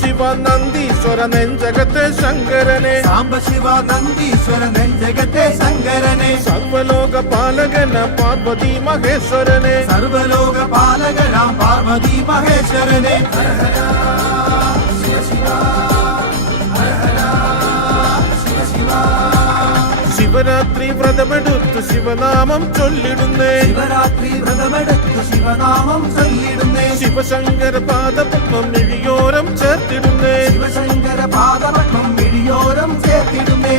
ശിവ നന്ദീശ്വര നെഞ്ചകത്തെ ശങ്കരനെ സാംബ ശിവ നന്ദീശ്വര നെഞ്ചകത്തെ ശങ്കരനെ സർവലോക പാലകന പാർവതി മഹേശ്വരനെ സർവലോക പാലകനാം പാർവതി മഹേശ്വരനെ ശിവരാത്രി വ്രതമെടുത്തു ശിവനാമം ചൊല്ലിടുന്നേ ശിവരാത്രി വ്രതമെടുത്തു ശിവനാമം ചൊല്ലിടുന്നേ ശിവശങ്കര പാദപത്മം മിഴിയോരം ചേർത്തിടുന്നേ ശിവശങ്കര പാദപത്മം മിഴിയോരം ചേർത്തിടുന്നേ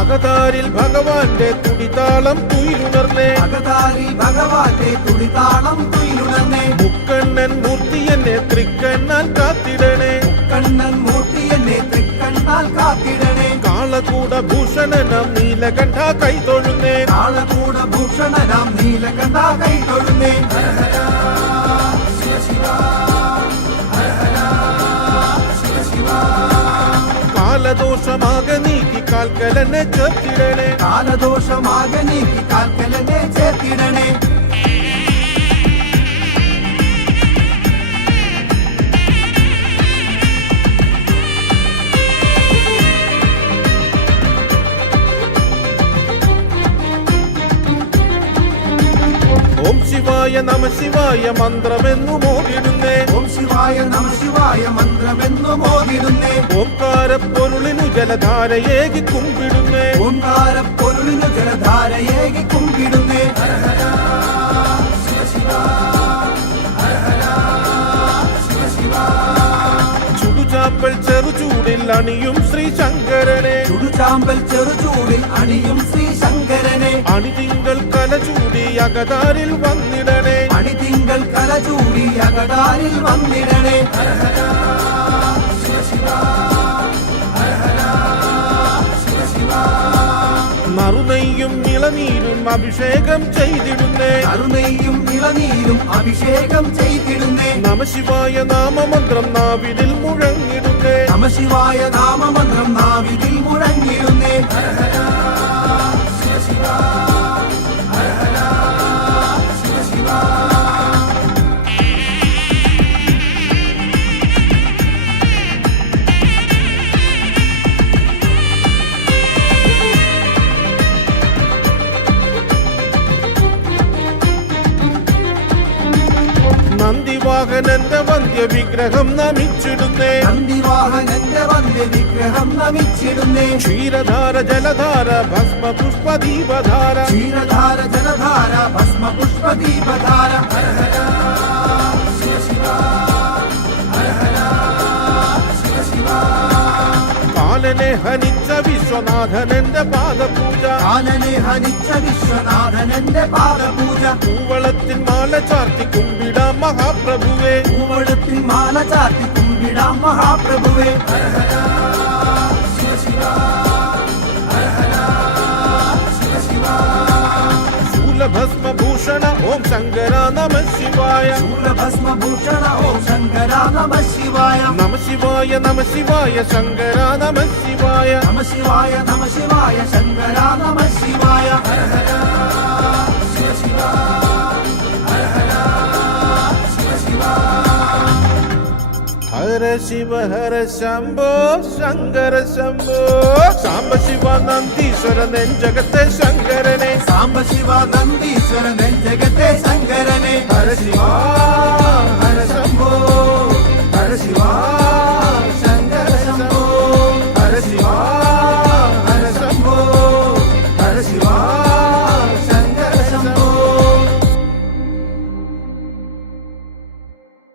അകതാരിൽ ഭഗവാന്റെ തുടിതാളം തുയിലുണർന്നേ അകതാരിൽ ഭഗവാന്റെ തുടിതാളം തുയിലുണർന്നേ മുക്കണ്ണൻ മൂർത്തിയെന്നെ തൃക്കണ്ണാൽ കാത്തിടണേ കണ്ണൻ മൂർത്തിയെന്നെ തൃക്കണ്ണാൽ കാത്തിടണേ കാളകൂട ഭൂഷണനം നീലകണ്ഠ കൈതൊഴുന്നേ കാളകൂട ഭൂഷണനാം നീലകണ്ഠ കൈതൊഴുന്നേ കാലദോഷമാകെ നീക്കി കാൽക്കലനെ ചേർത്തിടണേ കാലദോഷമാകെ നീക്കി കാൽക്കലനെ ചേർത്തിടണേ ഓം ശിവായ നമ ശിവായ മന്ത്രമെന്നു മോദിടുന്നേ ഓം ശിവായ നമ ശിവായ മന്ത്രമെന്നു മോദിടുന്നേ ഓംകാരപ്പൊരുളിനു ജലധാരയേകി കുമ്പിടുന്നേ ഓംകാരപ്പൊരുളിനു ജലധാരയേകി കുമ്പിടുന്നേ ചുടുചാമ്പൽ ചെറുചൂടിൽ അണിയും ശ്രീ ശങ്കരനെ ചുടുചാമ്പൽ ചെറുചൂടിൽ അണിയും ശ്രീ ശങ്കരനെ അണിതിങ്കൾ കലചൂടി അകതാരിൽ വന്നിടണേ അണിതിങ്കൾ കലചൂടി അകതാരിൽ വന്നിടണേ നറുനെയ്യും ഇളനീരും അഭിഷേകം ചെയ്തിടുന്നേ അരുണയും ഇളനീരും അഭിഷേകം ചെയ്തിടുന്നേ നമശിവായ നാമമന്ത്രം നാവിതിൽ മുഴങ്ങിടുന്നേ നമശിവായ നാമമന്ത്രം നാവിതിൽ മുഴങ്ങിടുന്നേ നന്ദിവാഹനന്റെ വന്ധ്യ വിഗ്രഹം നമിച്ചിടുന്നേ നന്ദിവാഹനന്റെ വന്ധ്യ വിഗ്രഹം നമിച്ചിടുന്നേ ക്ഷീരധാര ജലധാര ഭസ്മ പുഷ്പദീപധാര ക്ഷീരധാര ജലധാര ഭസ്മ പുഷ്പദീപധാര കാലനെ ഹനിച്ച വിശ്വനാഥനന്റെ പാദപൂജ കാലനെ ഹനിച്ച വിശ്വനാഥനന്റെ പാദപൂജ പൂവളത്തിൽ മാല ചാർത്തി കുമ്പിടാം മഹാപ്രഭുവേ പൂവളത്തിൽ മാല ചാർത്തി കുമ്പിടാം മഹാപ്രഭുവേ ശൂലഭസ്മഭൂഷണ ഓം ശങ്കര നമ ശിവായ ശൂലഭസ്മഭൂഷണ ഓം ശങ്കര നമ ശിവായ നമ ശിവായ നമ ശിവായ ശങ്കര നമ ശിവായ നമ ശിവായ നമ ശിവായ ശങ്കര നമ ശിവായ ഹര ശിവ ഹര ശംഭോ ശങ്കര ശംഭോ സാംബ ശിവ നന്ദീശ്വര നെഞ്ചകത്തെ ശങ്കരനെ സാംബ ശിവ നന്ദീശ്വര നെഞ്ചകത്തെ ശങ്കരനെ ഹര ശിവ